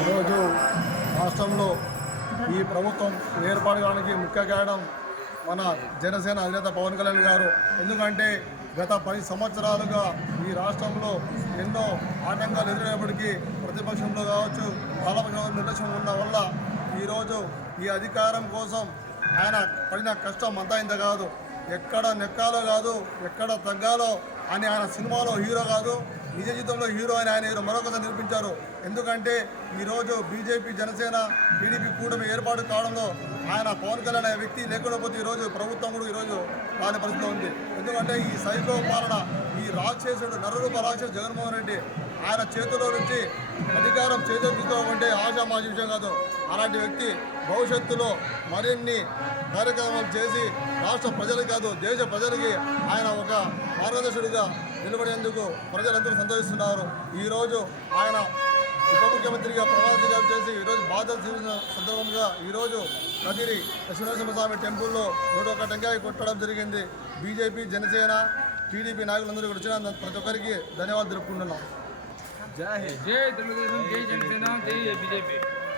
ఈరోజు రాష్ట్రంలో ఈ ప్రభుత్వం ఏర్పాటు కావడానికి ముఖ్య కారణం మన జనసేన అధినేత పవన్ కళ్యాణ్ గారు. ఎందుకంటే గత 10 సంవత్సరాలుగా ఈ రాష్ట్రంలో ఎన్నో ఆటంకాలు ఎదురైనప్పటికీ ప్రతిపక్షంలో కావచ్చు, పాలపక్షంలో నిర్లక్ష్యం ఉన్న వల్ల ఈరోజు ఈ అధికారం కోసం ఆయన పడిన కష్టం అంతా ఇంత కాదు. ఎక్కడ నెక్కాలో కాదు, ఎక్కడ తగ్గాలో అని ఆయన సినిమాలో హీరో కాదు, నిజ జీవితంలో హీరో అని ఆయన మరొకసారి నిరూపించారు. ఎందుకంటే ఈరోజు బీజేపీ, జనసేన, టీడీపీ కూటమి ఏర్పాటు కావడంలో ఆయన పవన్ కళ్యాణ్ అనే వ్యక్తి లేకుండా పోతే ఈరోజు ప్రభుత్వం కూడా ఈరోజు రాని పరిస్థితిలో ఉంది. ఎందుకంటే ఈ సైకో పాలన, ఈ రాక్షసుడు నరరూప రాక్షసుడు జగన్మోహన్ రెడ్డి ఆయన చేతిలో నుంచి అధికారం చేజెత్తుకోమంటే ఆశామాషి విషయం కాదు. అలాంటి వ్యక్తి భవిష్యత్తులో మరిన్ని కార్యక్రమాలు చేసి రాష్ట్ర ప్రజలకు కాదు, దేశ ప్రజలకి ఆయన ఒక మార్గదర్శకుడిగా నిలబడేందుకు ప్రజలందరూ సంతోషిస్తున్నారు. ఈరోజు ఆయన ఉప ముఖ్యమంత్రిగా ప్రమాణ స్వీకారం చేసి ఈరోజు బాధ్యత చూసిన సందర్భంగా ఈరోజు కదిరి లక్ష్మీనరసింహస్వామి టెంపుల్లో 101 టెంకాయ కొట్టడం జరిగింది. బీజేపీ, జనసేన, టీడీపీ నాయకులందరూ వచ్చిన ప్రతి ఒక్కరికి ధన్యవాదాలు తెలుపుకుంటున్నాం. జై హింద్, జై తెలుగుదేశం, జై జనసేన, జై బీజేపీ.